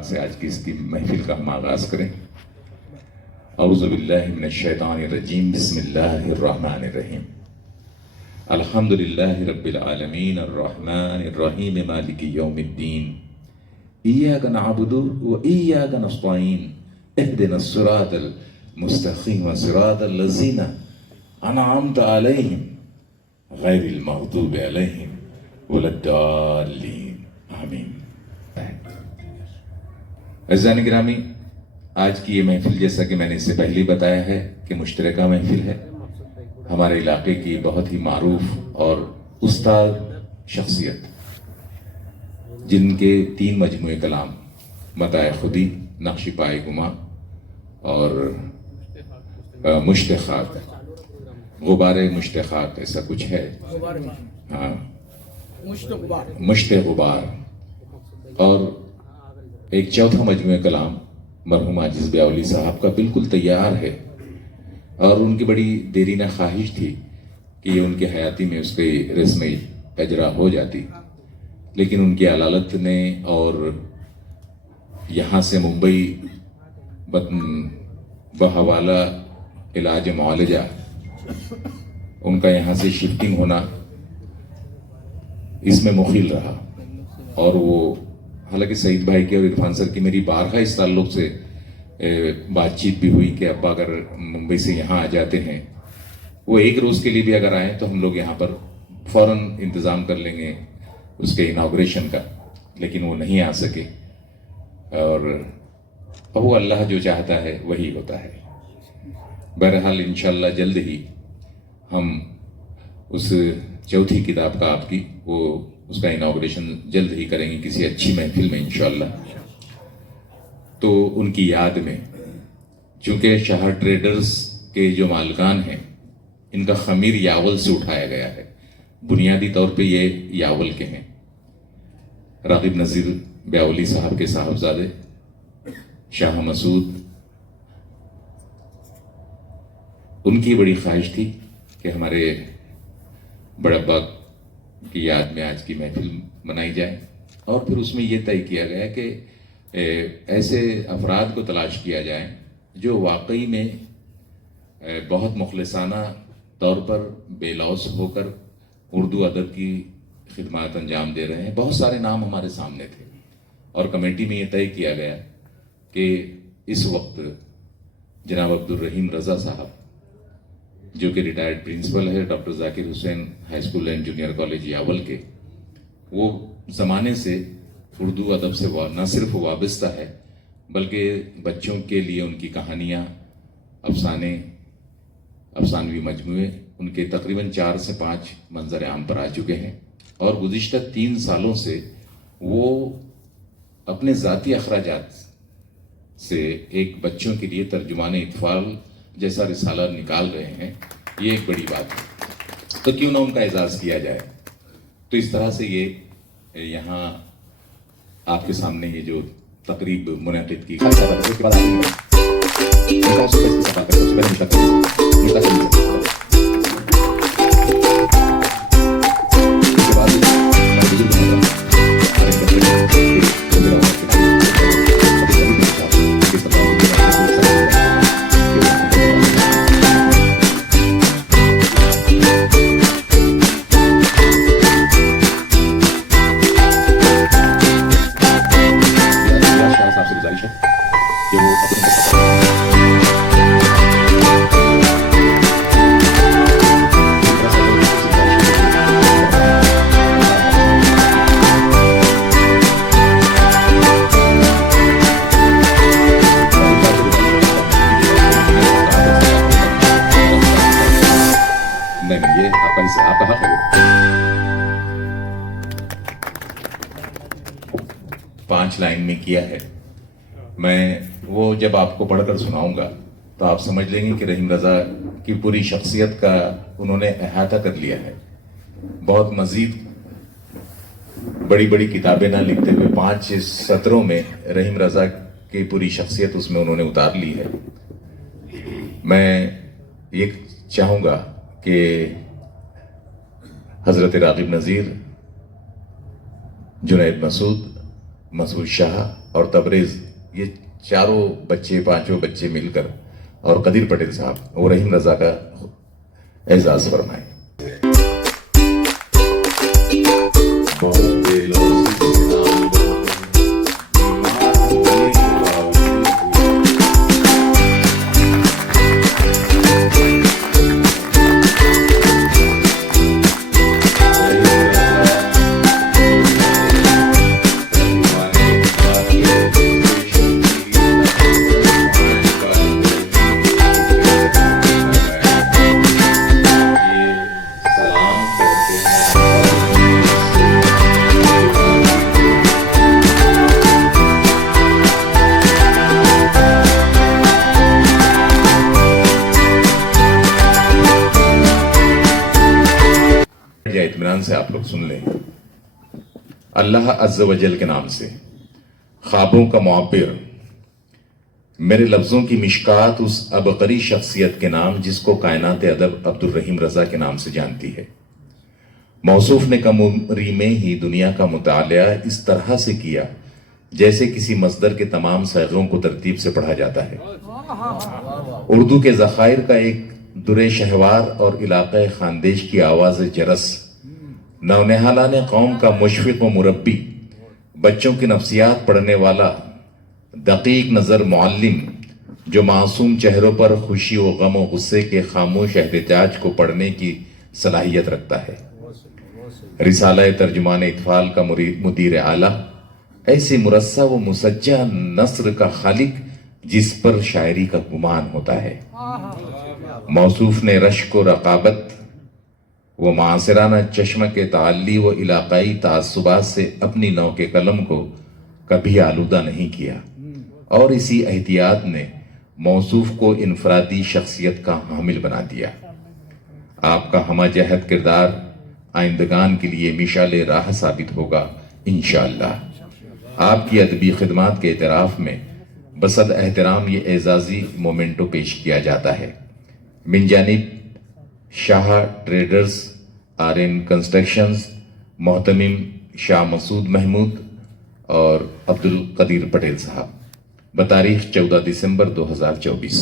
پاک سے آج کی اس کی محفل کا ہم آغاز کریں۔ اعوذ باللہ من الشیطان الرجیم، بسم اللہ الرحمن الرحیم۔ الحمد للہ رب العالمین الرحمن الرحیم مالک یوم الدین، ایاک نعبد و ایاک نستعین، اہدنا الصراط المستقیم صراط الذین انعمت علیہم غیر المغضوب علیہم ولا الضالین، آمین۔ عزیزان گرامی، آج کی یہ محفل جیسا کہ میں نے اس سے پہلے بتایا ہے کہ مشترکہ محفل ہے۔ ہمارے علاقے کی بہت ہی معروف اور استاد شخصیت، جن کے 3 مجموعے کلام متاع خودی، نقش پائے گما اور مشت خاک، غبار مشت خاک ایسا کچھ ہے، ہاں مشت غبار، اور ایک چوتھا مجموعہ کلام مرحوم عاجز بیاولی صاحب کا بالکل تیار ہے، اور ان کی بڑی دیرینہ خواہش تھی کہ یہ ان کی حیاتی میں اس کی رسم اجرا ہو جاتی، لیکن ان کی علالت نے اور یہاں سے ممبئی بحوالہ علاج معالجہ ان کا یہاں سے شفٹنگ ہونا اس میں مخل رہا، اور وہ حالانکہ سعید بھائی کی اور عرفان سر کی میری بارہا اس تعلق سے بات چیت بھی ہوئی کہ ابا اگر ممبئی سے یہاں آ جاتے ہیں، وہ ایک روز کے لیے بھی اگر آئیں تو ہم لوگ یہاں پر فوراً انتظام کر لیں گے اس کے اناگوریشن کا، لیکن وہ نہیں آ سکے، اور وہ اللہ جو چاہتا ہے وہی ہوتا ہے۔ بہرحال انشاءاللہ جلد ہی ہم اس چوتھی کتاب کا آپ کی اس کا اناگوریشن جلد ہی کریں گے کسی اچھی محفل میں انشاءاللہ۔ تو ان کی یاد میں، چونکہ شاہ ٹریڈرز کے جو مالکان ہیں ان کا خمیر یاول سے اٹھایا گیا ہے، بنیادی طور پہ یہ یاول کے ہیں۔ راغب نذیر بیاولی صاحب کے صاحبزادے شاہ مسعود، ان کی بڑی خواہش تھی کہ ہمارے بڑے ابا کی یاد میں آج کی محفل منائی جائے، اور پھر اس میں یہ طے کیا گیا کہ ایسے افراد کو تلاش کیا جائے جو واقعی میں بہت مخلصانہ طور پر بے لوث ہو کر اردو ادب کی خدمات انجام دے رہے ہیں۔ بہت سارے نام ہمارے سامنے تھے، اور کمیٹی میں یہ طے کیا گیا کہ اس وقت جناب عبدالرحیم رضا صاحب، جو کہ ریٹائرڈ پرنسپل ہے doctor Zakir Hussain high school and junior college Yawal کے، وہ زمانے سے اردو ادب سے نہ صرف وابستہ ہے بلکہ بچوں کے لیے ان کی کہانیاں، افسانے، افسانوی مجموعے ان کے تقریباً 4 سے 5 منظر عام پر آ چکے ہیں، اور گزشتہ 3 سالوں سے وہ اپنے ذاتی اخراجات سے ایک بچوں کے لیے ترجمان اطفال جیسا رسالہ نکال رہے ہیں۔ یہ ایک بڑی بات ہے، تو کیوں نہ ان کا اعزاز کیا جائے۔ تو اس طرح سے یہ یہاں آپ کے سامنے یہ جو تقریب منعقد کی لائن میں کیا ہے۔ میں وہ جب آپ کو پڑھ کر سناؤں گا تو آپ سمجھ لیں گے کہ رحیم رضا کی پوری شخصیت کا انہوں نے احاطہ کر لیا ہے۔ بہت مزید بڑی بڑی کتابیں نہ لکھتے ہوئے 5 سطروں میں رحیم رضا کی پوری شخصیت اس میں انہوں نے اتار لی ہے۔ میں یہ چاہوں گا کہ حضرت راغب نذیر، جنید مسعود شاہ اور تبریز، یہ چاروں بچے، پانچوں بچے مل کر اور قدیر پٹیل صاحب اور رحیم رضا کا اعزاز فرمائیں۔ اطمینان سے آپ لوگ سن لیں۔ اللہ عز و جل کے نام سے، خوابوں کا معبر، میرے لفظوں کی مشکات اس عبقری شخصیت کے نام جس کو کائنات ادب عبد الرحیم رضا کے نام سے جانتی ہے۔ موصوف نے کم عمری میں ہی دنیا کا مطالعہ اس طرح سے کیا جیسے کسی مصدر کے تمام صیغوں کو ترتیب سے پڑھا جاتا ہے۔ اردو کے ذخائر کا ایک در شہوار اور علاقہ خاندیش کی آواز جرس، نونہالان قوم کا مشفق و مربی، بچوں کی نفسیات پڑھنے والا دقیق نظر معلم، جو معصوم چہروں پر خوشی و غم و غصے کے خاموش احتجاج کو پڑھنے کی صلاحیت رکھتا ہے۔ رسالہ ترجمان اطفال کا مدیر اعلیٰ، ایسے مرصع و مسجع نثر کا خالق جس پر شاعری کا گمان ہوتا ہے۔ موصوف نے رشک و رقابت و معاصرانہ چشمہ کے تعلی و علاقائی تعصبات سے اپنی نو کے قلم کو کبھی آلودہ نہیں کیا، اور اسی احتیاط نے موصوف کو انفرادی شخصیت کا حامل بنا دیا۔ آپ کا ہمہ جہت کردار آئندگان کے لیے مشعل راہ ثابت ہوگا انشاءاللہ۔ آپ کی ادبی خدمات کے اعتراف میں بصد احترام یہ اعزازی مومنٹو پیش کیا جاتا ہے من جانب شاہ ٹریڈرز آر این کنسٹرکشنز، محتمم شاہ مسعود محمود اور عبد القدیر پٹیل صاحب، بتاریخ 14 دسمبر 2024۔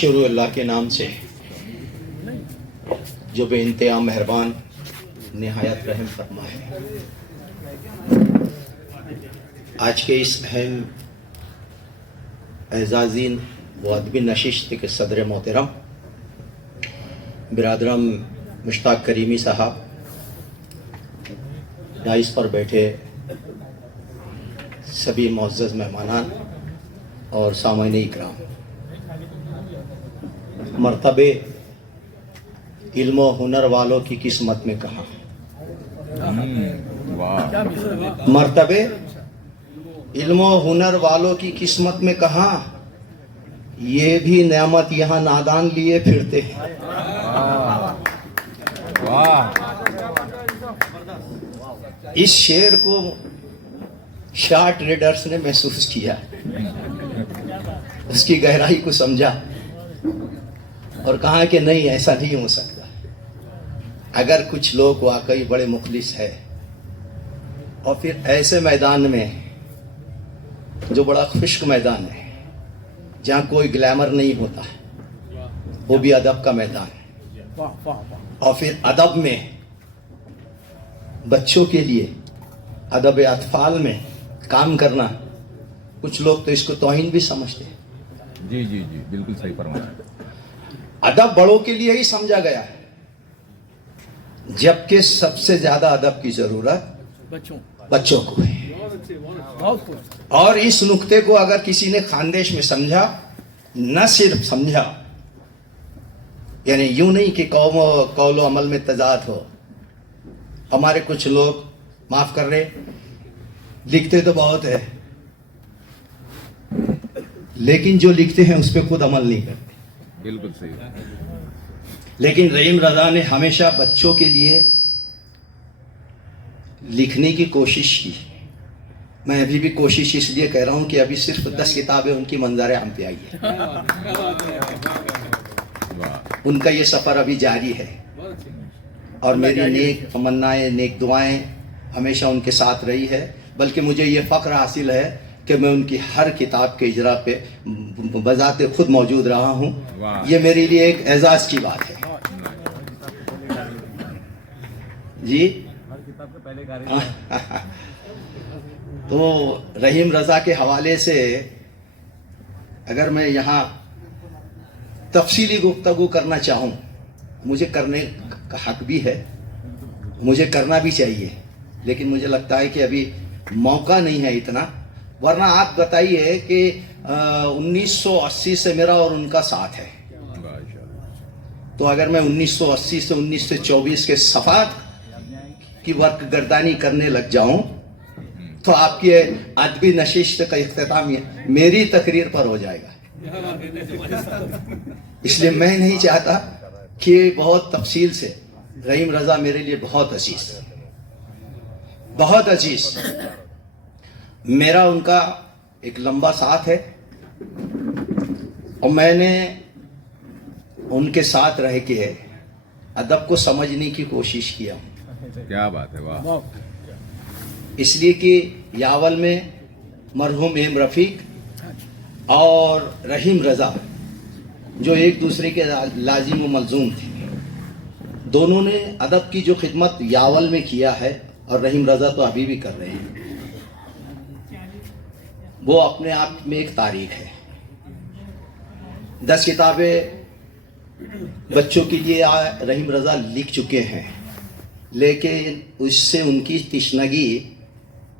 شروع اللہ کے نام سے جو بے انتہا مہربان نہایت رحم فرما ہے۔ آج کے اس اہم اعزازین و ادبی نشست کے صدر محترم برادرم مشتاق کریمی صاحب، ڈائس پر بیٹھے سبھی معزز مہمانان اور سامعین اکرام، مرتبے علم و ہنر والوں کی قسمت میں کہاں، مرتبے علم و ہنر والوں کی قسمت میں کہاں، یہ بھی نعمت یہاں نادان لیے پھرتے ہیں۔ اس شعر کو شاہ ٹریڈرز نے محسوس کیا، اس کی گہرائی کو سمجھا اور کہا کہ نہیں، ایسا نہیں ہو سکتا۔ اگر کچھ لوگ واقعی بڑے مخلص ہے اور پھر ایسے میدان میں جو بڑا خشک میدان ہے، جہاں کوئی گلیمر نہیں ہوتا، وہ بھی ادب کا میدان ہے، اور پھر ادب میں بچوں کے لیے ادب اطفال میں کام کرنا، کچھ لوگ تو اس کو توہین بھی سمجھتے ہیں۔ جی جی جی بالکل صحیح فرمایا۔ ادب بڑوں کے لیے ہی سمجھا گیا ہے، جبکہ سب سے زیادہ ادب کی ضرورت بچوں کو ہے۔ اور اس نقطے کو اگر کسی نے خاندیش میں سمجھا، نہ صرف سمجھا، یعنی یوں نہیں کہ قول و عمل میں تضاد ہو۔ ہمارے کچھ لوگ، معاف کر رہے، لکھتے تو بہت ہے لیکن جو لکھتے ہیں اس پہ خود عمل نہیں کرتے۔ بالکل صحیح۔ لیکن رحیم رضا نے ہمیشہ بچوں کے لیے لکھنے کی کوشش کی۔ میں ابھی بھی کوشش اس لیے کہہ رہا ہوں کہ ابھی صرف 10 کتابیں ان کی منظر عام پہ آئی ہیں، ان کا یہ سفر ابھی جاری ہے، اور میری نیک تمنائیں، نیک دعائیں ہمیشہ ان کے ساتھ رہی ہے۔ بلکہ مجھے یہ فخر حاصل ہے کہ میں ان کی ہر کتاب کے اجرا پہ بذات خود موجود رہا ہوں. یہ میرے لیے ایک اعزاز کی بات ہے. جی تو رحیم رضا کے حوالے سے اگر میں یہاں تفصیلی گفتگو کرنا چاہوں, مجھے کرنے کا حق بھی ہے, مجھے کرنا بھی چاہیے, لیکن مجھے لگتا ہے کہ ابھی موقع نہیں ہے اتنا. ورنہ آپ بتائیے کہ 1980 سے میرا اور ان کا ساتھ ہے, تو اگر میں 1980 سے 1924 کے صفحات کی ورق گردانی کرنے لگ جاؤں تو آپ کی ادبی نشست کا اختتام میری تقریر پر ہو جائے گا. اس لیے میں نہیں چاہتا کہ بہت تفصیل سے. رحیم رضا میرے لیے بہت عزیز, بہت عزیز. میرا ان کا ایک لمبا ساتھ ہے اور میں نے ان کے ساتھ رہ کے ادب کو سمجھنے کی کوشش کیا. کیا بات ہے, واہ. اس لیے کہ یاول میں مرحوم ایم رفیق اور رحیم رضا جو ایک دوسرے کے لازم و ملزوم تھے, دونوں نے ادب کی جو خدمت یاول میں کیا ہے, اور رحیم رضا تو ابھی بھی کر رہے ہیں, وہ اپنے آپ میں ایک تاریخ ہے. 10 کتابیں بچوں کے لیے رحیم رضا لکھ چکے ہیں, لیکن اس سے ان کی تشنگی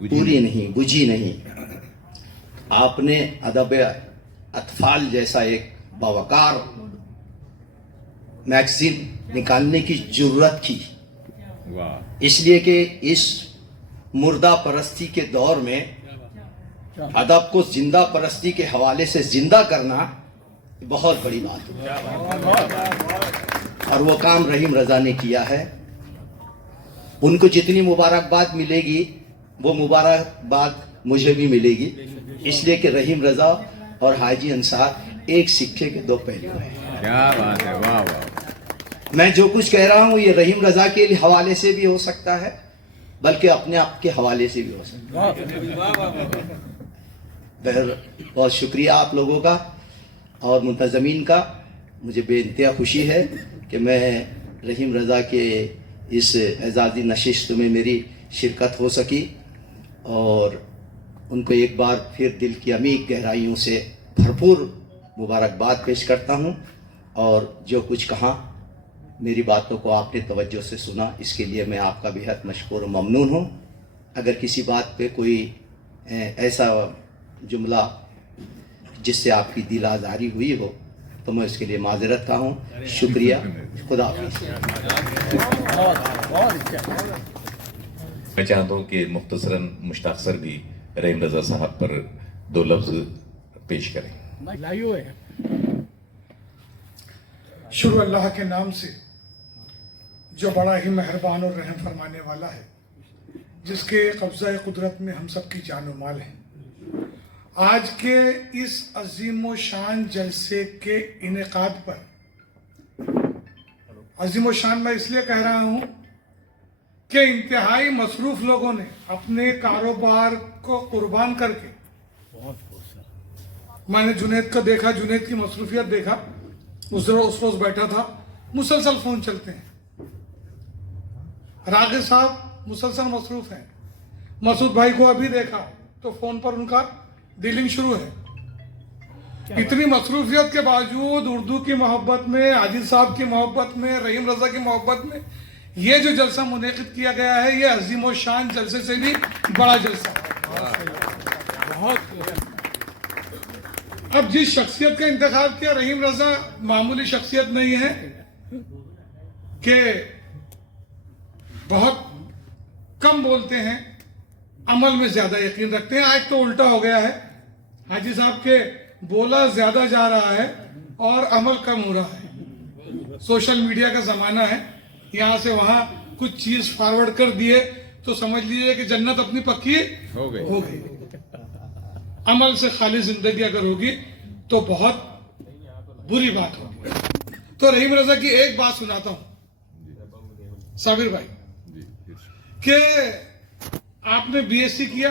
پوری نہیں, بجھی نہیں. آپ نے ادب اطفال جیسا ایک باوقار میگزین نکالنے کی جرت کی, اس لیے کہ اس مردہ پرستی کے دور میں ادب کو زندہ پرستی کے حوالے سے زندہ کرنا بہت بڑی بات ہے, اور وہ کام رحیم رضا نے کیا ہے. ان کو جتنی مبارکباد ملے گی وہ مبارکباد مجھے بھی ملے گی, اس لیے کہ رحیم رضا اور حاجی انصار ایک سکے کے دو پہلو ہیں. کیا بات ہے, واہ واہ. میں جو کچھ کہہ رہا ہوں یہ رحیم رضا کے حوالے سے بھی ہو سکتا ہے, بلکہ اپنے آپ کے حوالے سے بھی ہو سکتا ہے. بہت شکریہ آپ لوگوں کا اور منتظمین کا. مجھے بے انتہا خوشی ہے کہ میں رحیم رضا کے اس اعزازی نشست میں میری شرکت ہو سکی, اور ان کو ایک بار پھر دل کی عمیق گہرائیوں سے بھرپور مبارکباد پیش کرتا ہوں. اور جو کچھ کہا, میری باتوں کو آپ نے توجہ سے سنا, اس کے لیے میں آپ کا بہت مشکور و ممنون ہوں. اگر کسی بات پہ کوئی ایسا جملہ جس سے آپ کی دل آزاری ہوئی ہو تو میں اس کے لیے معذرت کا ہوں. شکریہ. خدا حافظ. میں چاہتا ہوں کہ مختصراً مشتاق سر بھی رحیم رضا صاحب پر 2 لفظ پیش کریں. شروع اللہ کے نام سے جو بڑا ہی مہربان اور رحم فرمانے والا ہے, جس کے قبضہ قدرت میں ہم سب کی جان و مال ہے. آج کے اس عظیم و شان جلسے کے انعقاد پر, عظیم و شان میں اس لیے کہہ رہا ہوں کہ انتہائی مصروف لوگوں نے اپنے کاروبار کو قربان کر کے, میں نے جنید کا دیکھا, جنید کی مصروفیت دیکھا, اس روز بیٹھا تھا, مسلسل فون چلتے ہیں. راغب صاحب مسلسل مصروف ہیں. مسعود بھائی کو ابھی دیکھا تو فون پر ان کا ڈیلنگ شروع ہے. اتنی مصروفیت کے باوجود اردو کی محبت میں, عادل صاحب کی محبت میں, رحیم رضا کی محبت میں یہ جو جلسہ منعقد کیا گیا ہے, یہ عظیم و شان جلسے سے بھی بڑا جلسہ ہے. اب جس شخصیت کا انتخاب کیا, رحیم رضا معمولی شخصیت نہیں ہے کہ بہت کم بولتے ہیں, عمل میں زیادہ یقین رکھتے ہیں. آج تو الٹا ہو گیا ہے, حاجی صاحب کے بولا زیادہ جا رہا ہے اور عمل کم ہو رہا ہے. سوشل میڈیا کا زمانہ ہے, یہاں سے وہاں کچھ چیز فارورڈ کر دیے تو سمجھ لیجئے کہ جنت اپنی پکی ہو گئی. عمل سے خالی زندگی اگر ہوگی تو بہت بری بات ہوگی. تو رحیم رضا کی ایک بات سناتا ہوں صابر بھائی, کہ آپ نے BSc کیا,